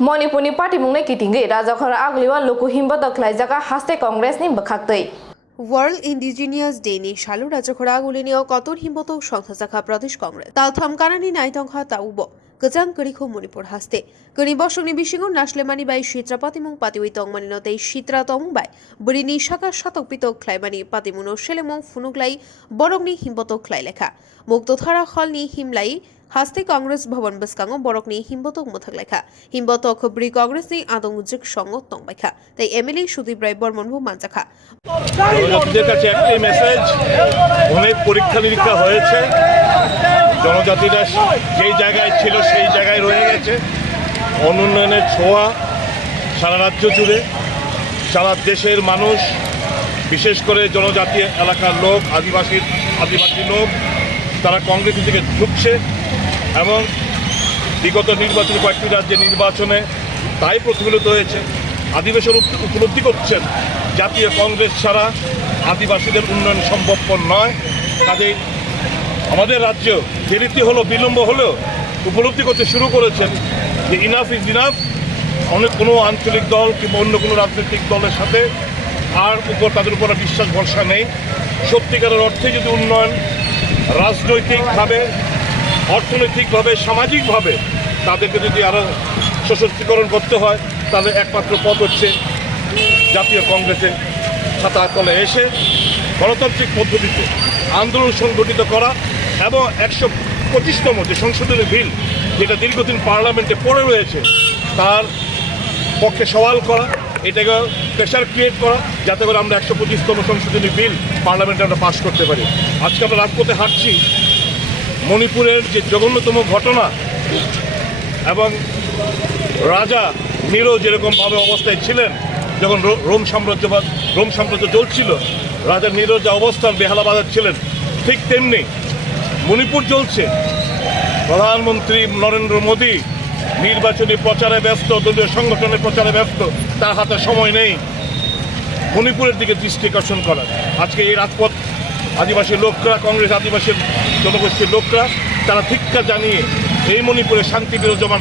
Manipurni Patimwng Kitingwi Rajakhara Agliwa Loku Himbotok Laijaka Haste Congress ni Bakhaktei. World Indigenous Day ni Shalu Rajakhara Agulini Kotur Himbotok Songthasakha Pradesh Congress. Taltham Kanani Naitongha Taubo. Gajang Kurikho Manipur Haste. Kuribosoni Bishingo Nashlemani by Shitra Patimwng Patiwi Tongmanino Tei Shitra Tongbai. Burini Shaka Shatokpito Klaimani Patimuno Shelemong Funuglai Borogni Himbotok Klailekha. Muktothara Khalni Himlai Haste Congress Bhavan Baskango Borokni Himbotok Muthaglekha. Himbotok Khubri Congress ni Adong Juk Songo Tongbaikha. Tei Emily Sudip Barman Manjaka. জনজাতিদের কাছে একটাই message, অনেক পরীক্ষা নিরীক্ষা হয়েছে, জনজাতিরা যেই জায়গায় ছিল সেই জায়গায় রয়ে গেছে। অনুন্নয়নের ছোঁয়া সারা রাজ্য জুড়ে, সারা দেশের মানুষ, বিশেষ করে জনজাতি এলাকার লোক, আদিবাসী লোক, তারা কংগ্রেস থেকে ঢুকছে এবং বিগত নির্বাচনে কয়েকটি রাজ্যে নির্বাচনে তাই প্রতিফলিত হয়েছে। আদিবাসীরা উপলব্ধি করছেন জাতীয় কংগ্রেস ছাড়া আদিবাসীদের উন্নয়ন সম্ভবপর নয়। কাজেই আমাদের রাজ্য দেরিতে হলো, বিলম্ব হলেও উপলব্ধি করতে শুরু করেছেন যে ইনাফ ইজ ইনাফ। অনেক কোনো আঞ্চলিক দল কিংবা অন্য কোনো রাজনৈতিক দলের সাথে আর তাদের উপর বিশ্বাস ভরসা নেই। সত্যিকারের অর্থে যদি উন্নয়ন রাজনৈতিকভাবে, অর্থনৈতিকভাবে, সামাজিকভাবে তাদেরকে যদি আরও সশক্তিকরণ করতে হয়, তাহলে একমাত্র পথ হচ্ছে জাতীয় কংগ্রেসের ছাতার তলে এসে গণতান্ত্রিক পদ্ধতিতে আন্দোলন সংগঠিত করা এবং 125তম যে সংশোধনী বিল, যেটা দীর্ঘদিন পার্লামেন্টে পড়ে রয়েছে, তার পক্ষে সওয়াল করা, এটাকে প্রেশার ক্রিয়েট করা, যাতে করে আমরা 125তম সংশোধনী বিল পার্লামেন্টে আমরা পাস করতে পারি। আজকে আমরা রাজপথে হাঁটছি, মণিপুরের যে জঘন্যতম ঘটনা এবং রাজা নিরো যেরকমভাবে অবস্থায় ছিলেন যখন রোম সাম্রাজ্য চলছিল, রাজা নিরো যে অবস্থান বেহালাবাজার ছিলেন, ঠিক তেমনি মণিপুর চলছে। প্রধানমন্ত্রী নরেন্দ্র মোদী নির্বাচনী প্রচারে ব্যস্ত, দলীয় সংগঠনের প্রচারে ব্যস্ত, তার হাতে সময় নেই মণিপুরের দিকে দৃষ্টি আকর্ষণ করার। আজকে এই রাজপথ আদিবাসী লোকরা, কংগ্রেস আদিবাসী জনগোষ্ঠীর লোকরা, তারা ধিক্কার জানিয়ে এই মণিপুরের শান্তি বিরাজমান,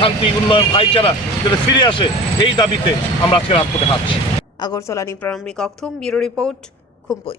শান্তি উন্নয়ন, ভাইচারা যাতে ফিরে আসে, এই দাবিতে আমরা আজকে রাজপথে হাঁটছি। আগরতলা প্রারম্ভিক অক্থম ব্যুরো রিপোর্ট, খুম্পুই।